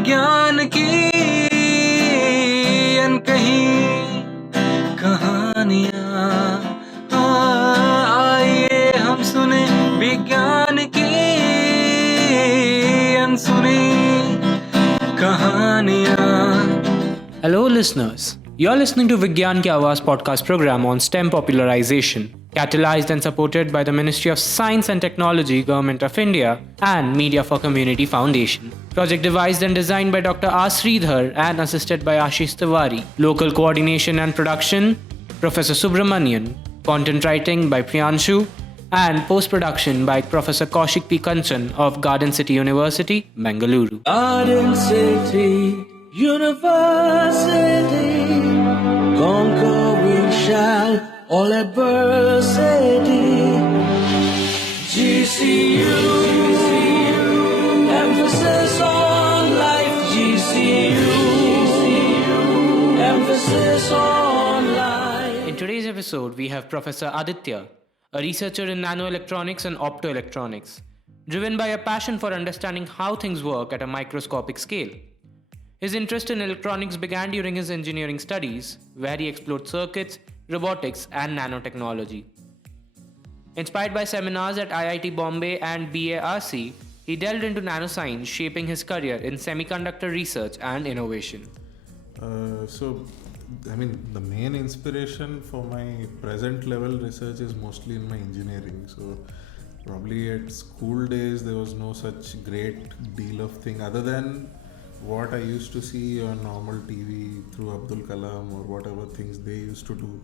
विज्ञान की अनकही कहानियाँ। आइए हम सुने विज्ञान की अनसुनी कहानियाँ। Hello listeners, you're listening to Vigyan Ki Awaaz podcast program on STEM popularization, catalyzed and supported by the Ministry of Science and Technology, Government of India and Media for Community Foundation. Project devised and designed by Dr. R. Sridhar and assisted by Ashish Tiwari. Local coordination and production, Professor Subramanian. Content writing by Priyanshu and post-production by Professor Kaushik P. Kanchan of Garden City University, Bengaluru. Garden City University, conquer we shall all adversity. GCU, emphasis on life. GCU, emphasis on life. In today's episode, we have Professor Aditya, a researcher in nanoelectronics and optoelectronics, driven by a passion for understanding how things work at a microscopic scale. His interest in electronics began during his engineering studies, where he explored circuits, robotics, and nanotechnology. Inspired by seminars at IIT Bombay and BARC, he delved into nanoscience, shaping his career in semiconductor research and innovation. The main inspiration for my present level research is mostly in my engineering. So, probably at school days, there was no such great deal of thing other than what I used to see on normal TV through Abdul Kalam or whatever things they used to do.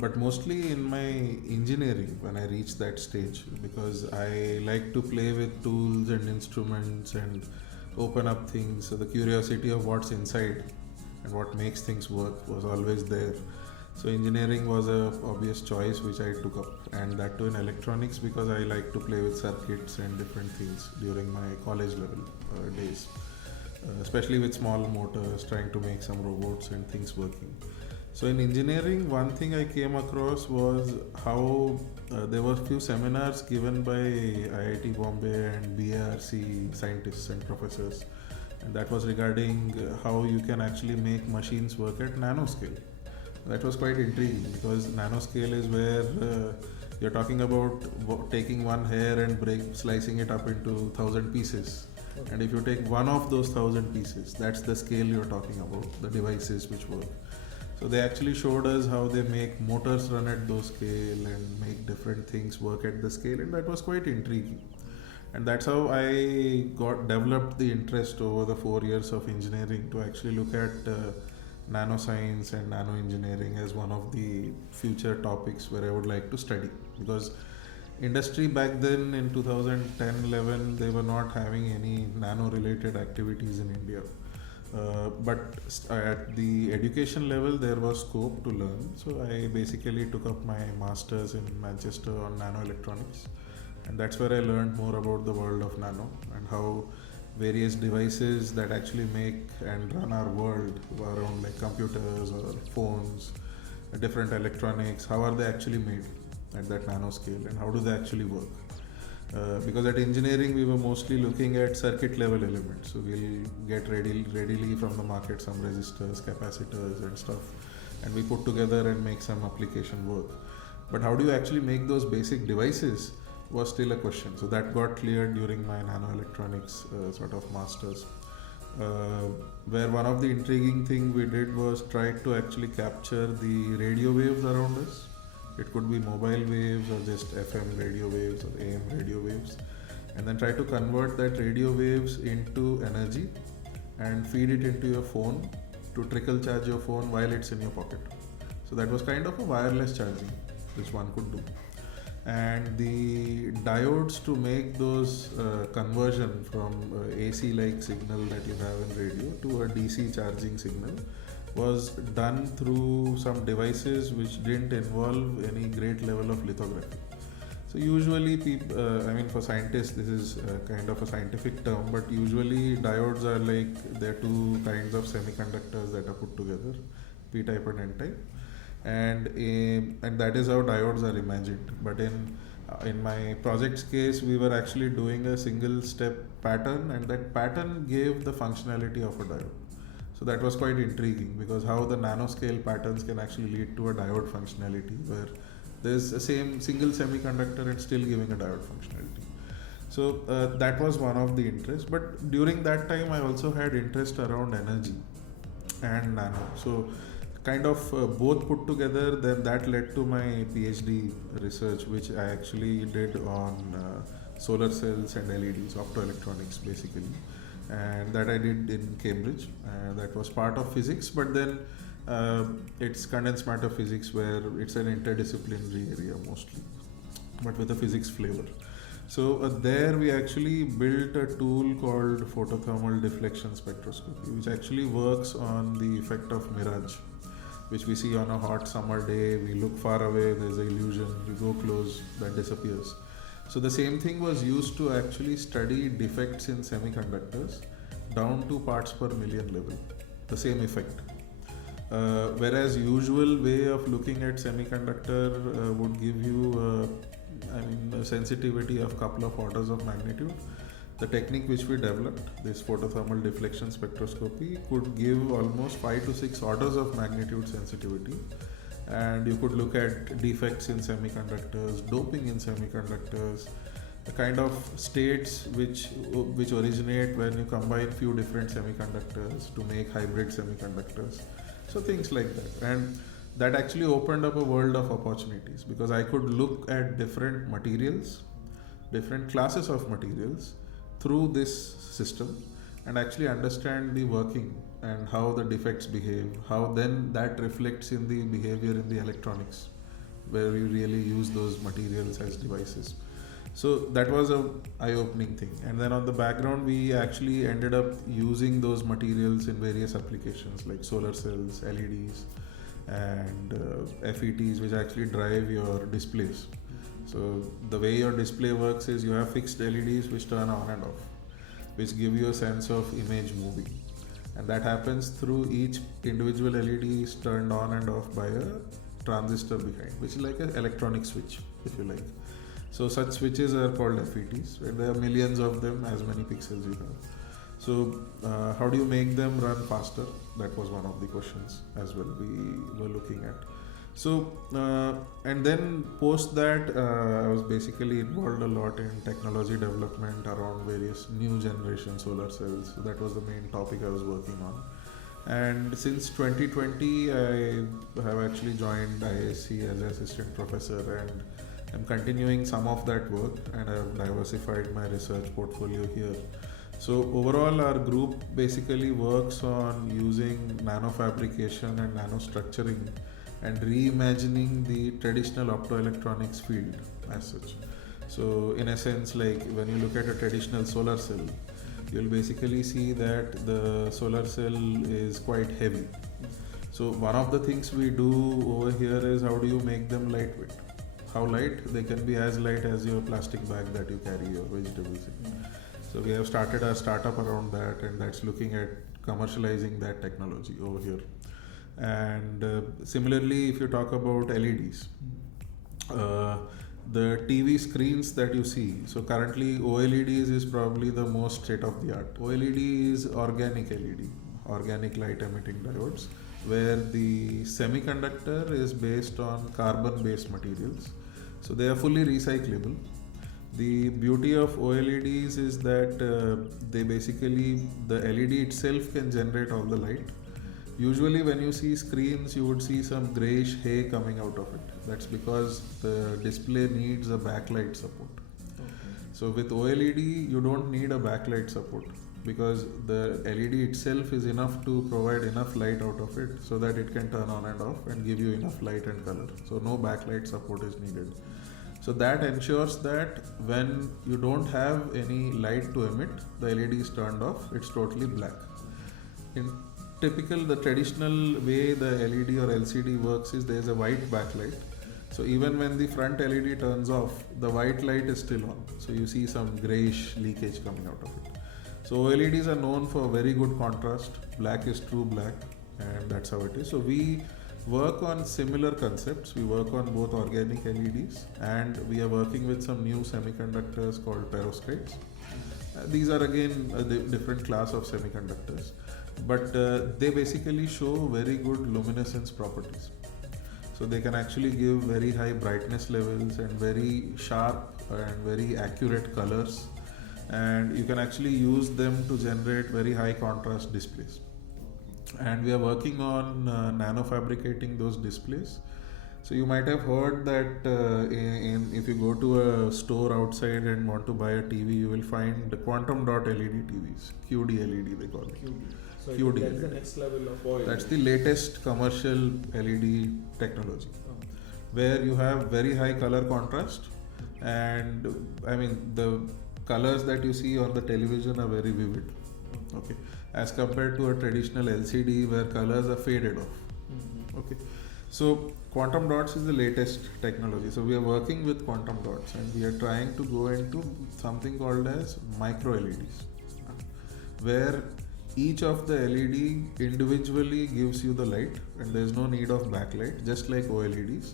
But mostly in my engineering when I reached that stage, because I like to play with tools and instruments and open up things. So the curiosity of what's inside and what makes things work was always there. So engineering was a obvious choice which I took up, and that too in electronics because I like to play with circuits and different things during my college level days. Especially with small motors, trying to make some robots and things working. So in engineering, one thing I came across was how there were few seminars given by IIT Bombay and BARC scientists and professors, and that was regarding how you can actually make machines work at nanoscale. That was quite intriguing because nanoscale is where you're talking about taking one hair and slicing it up into 1,000 pieces. And if you take one of those 1,000 pieces, that's the scale you're talking about, the devices which work. So they actually showed us how they make motors run at those scale and make different things work at the scale, and that was quite intriguing. And that's how I developed the interest over the 4 years of engineering to actually look at nanoscience and nanoengineering as one of the future topics where I would like to study, because industry back then in 2010-11 they were not having any nano related activities in India, but at the education level there was scope to learn. So I basically took up my masters in Manchester on nanoelectronics, and that's where I learned more about the world of nano and how various devices that actually make and run our world around, like computers or phones, different electronics, how are they actually made at that nanoscale and how do they actually work. Because at engineering we were mostly looking at circuit level elements, so we'll get readily from the market some resistors, capacitors and stuff, and we put together and make some application work. But how do you actually make those basic devices was still a question. So that got cleared during my nanoelectronics sort of masters, where one of the intriguing thing we did was try to actually capture the radio waves around us. It could be mobile waves or just FM radio waves or AM radio waves, and then try to convert that radio waves into energy and feed it into your phone to trickle charge your phone while it's in your pocket. So that was kind of a wireless charging which one could do. And the diodes to make those conversion from AC like signal that you have in radio to a DC charging signal was done through some devices which didn't involve any great level of lithography. So usually for scientists this is kind of a scientific term, but usually diodes are like, there are two kinds of semiconductors that are put together, p-type and n-type, and that is how diodes are imagined. But in In my project's case, we were actually doing a single step pattern, and that pattern gave the functionality of a diode. So that was quite intriguing, because how the nanoscale patterns can actually lead to a diode functionality where there's a same single semiconductor and still giving a diode functionality. So that was one of the interests. But during that time, I also had interest around energy and nano. So kind of both put together, then that led to my PhD research, which I actually did on solar cells and LEDs, optoelectronics basically, and that I did in Cambridge. That was part of physics, but then it's condensed matter physics, where it's an interdisciplinary area mostly, but with a physics flavor. So there we actually built a tool called photothermal deflection spectroscopy, which actually works on the effect of mirage, which we see on a hot summer day. We look far away, there's an illusion, we go close, that disappears. So the same thing was used to actually study defects in semiconductors down to parts per million level, the same effect. Whereas usual way of looking at semiconductor would give you a sensitivity of couple of orders of magnitude. The technique which we developed, this photothermal deflection spectroscopy, could give almost 5 to 6 orders of magnitude sensitivity, and you could look at defects in semiconductors, doping in semiconductors, the kind of states which originate when you combine few different semiconductors to make hybrid semiconductors. So things like that, and that actually opened up a world of opportunities, because I could look at different materials, different classes of materials through this system, and actually understand the working and how the defects behave, how then that reflects in the behavior in the electronics, where we really use those materials as devices. So that was a eye-opening thing. And then on the background, we actually ended up using those materials in various applications like solar cells, LEDs, and FETs, which actually drive your displays. So the way your display works is you have fixed LEDs which turn on and off, which give you a sense of image moving, and that happens through each individual LED is turned on and off by a transistor behind, which is like an electronic switch, if you like. So such switches are called FETs, and there are millions of them, as many pixels you have. So how do you make them run faster? That was one of the questions as well we were looking at. So and then post that I was basically involved a lot in technology development around various new generation solar cells. So that was the main topic I was working on. And since 2020 I have actually joined IISc as an assistant professor, and I'm continuing some of that work, and I've diversified my research portfolio here. So overall, our group basically works on using nanofabrication and nanostructuring and reimagining the traditional optoelectronics field as such. So in a sense, like when you look at a traditional solar cell, you'll basically see that the solar cell is quite heavy. So one of the things we do over here is how do you make them lightweight? How light? They can be as light as your plastic bag that you carry your vegetables in. So we have started a startup around that, and that's looking at commercializing that technology over here. And similarly, if you talk about LEDs, the TV screens that you see, so currently OLEDs is probably the most state of the art. OLED is organic LED, organic light emitting diodes, where the semiconductor is based on carbon based materials. So they are fully recyclable. The beauty of OLEDs is that they basically, the LED itself can generate all the light. Usually when you see screens, you would see some grayish haze coming out of it. That's because the display needs a backlight support. Okay. So with OLED, you don't need a backlight support, because the LED itself is enough to provide enough light out of it so that it can turn on and off and give you enough light and color. So no backlight support is needed. So that ensures that when you don't have any light to emit, the LED is turned off, it's totally black. In the traditional way the LED or LCD works is there is a white backlight. So even when the front LED turns off, the white light is still on. So you see some grayish leakage coming out of it. So OLEDs are known for very good contrast. Black is true black, and that's how it is. So we work on similar concepts. We work on both organic LEDs, and we are working with some new semiconductors called perovskites. These are again a different class of semiconductors, but they basically show very good luminescence properties. So they can actually give very high brightness levels and very sharp and very accurate colors, and you can actually use them to generate very high contrast displays. And we are working on nano fabricating those displays. So you might have heard that if you go to a store outside and want to buy a TV, you will find the quantum dot LED TVs, QD LED they call it. So QD that's LED. the next level of OLED. That's the latest commercial LED technology, where you have very high color contrast, and I mean the colors that you see on the television are very vivid. Okay, as compared to a traditional LCD where colors are faded off. Okay, so quantum dots is the latest technology. So we are working with quantum dots, and we are trying to go into something called as micro LEDs, where each of the LED individually gives you the light, and there is no need of backlight, just like OLEDs.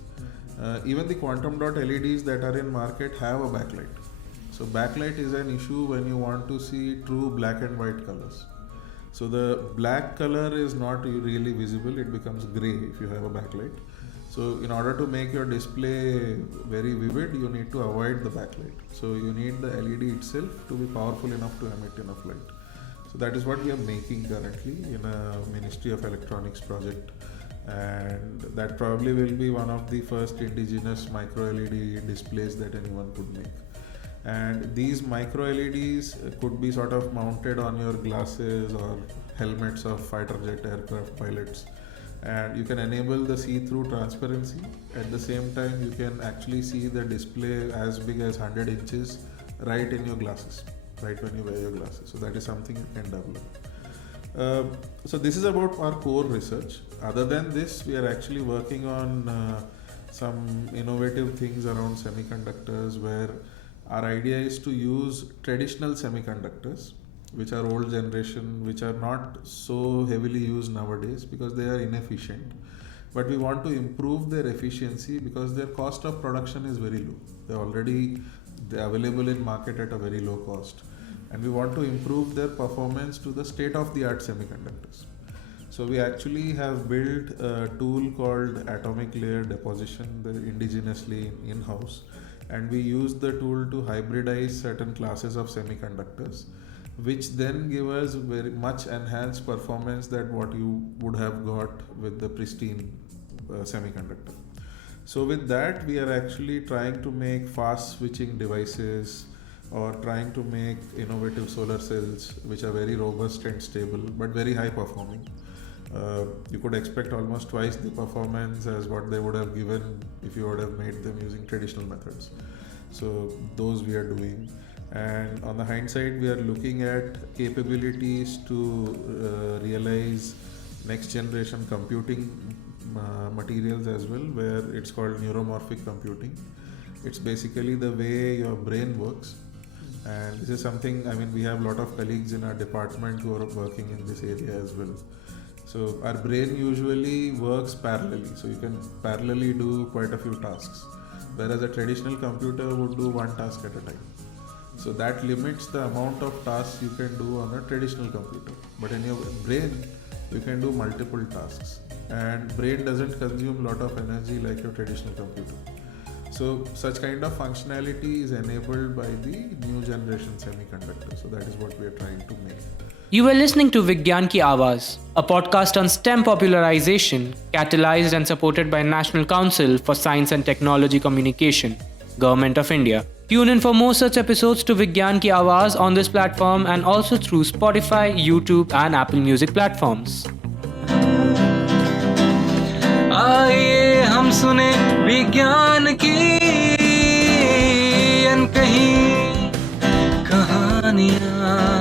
Even the quantum dot LEDs that are in market have a backlight. So backlight is an issue when you want to see true black and white colors. So the black color is not really visible, it becomes gray if you have a backlight. So in order to make your display very vivid, you need to avoid the backlight. So you need the LED itself to be powerful enough to emit enough light. So that is what we are making currently in a Ministry of Electronics project, and that probably will be one of the first indigenous micro LED displays that anyone could make. And these micro LEDs could be sort of mounted on your glasses or helmets of fighter jet aircraft pilots, and you can enable the see-through transparency. At the same time, you can actually see the display as big as 100 inches right in your glasses, right when you wear your glasses. So that is something you can develop. So this is about our core research. Other than this, we are actually working on some innovative things around semiconductors, where our idea is to use traditional semiconductors, which are old generation, which are not so heavily used nowadays because they are inefficient. But we want to improve their efficiency because their cost of production is very low. They're available in market at a very low cost. And we want to improve their performance to the state-of-the-art semiconductors. So we actually have built a tool called atomic layer deposition indigenously in-house. And we use the tool to hybridize certain classes of semiconductors, which then give us very much enhanced performance than what you would have got with the pristine semiconductor. So with that, we are actually trying to make fast switching devices, or trying to make innovative solar cells which are very robust and stable but very high performing. You could expect almost twice the performance as what they would have given if you would have made them using traditional methods. So those we are doing, and on the hindsight we are looking at capabilities to realize next generation computing materials as well, where it's called neuromorphic computing. It's basically the way your brain works, and this is something, I mean, we have a lot of colleagues in our department who are working in this area as well. So our brain usually works parallelly, so you can parallelly do quite a few tasks, whereas a traditional computer would do one task at a time. So that limits the amount of tasks you can do on a traditional computer. But in your brain, you can do multiple tasks, and brain doesn't consume a lot of energy like your traditional computer. So such kind of functionality is enabled by the new generation semiconductor. So that is what we are trying to make. You were listening to Vigyan Ki Awaaz, a podcast on STEM popularization, catalyzed and supported by National Council for Science and Technology Communication, Government of India. Tune in for more such episodes to Vigyan Ki Awaaz on this platform and also through Spotify, YouTube and Apple Music platforms. आइए हम सुने विज्ञान की अनकही कहानियाँ।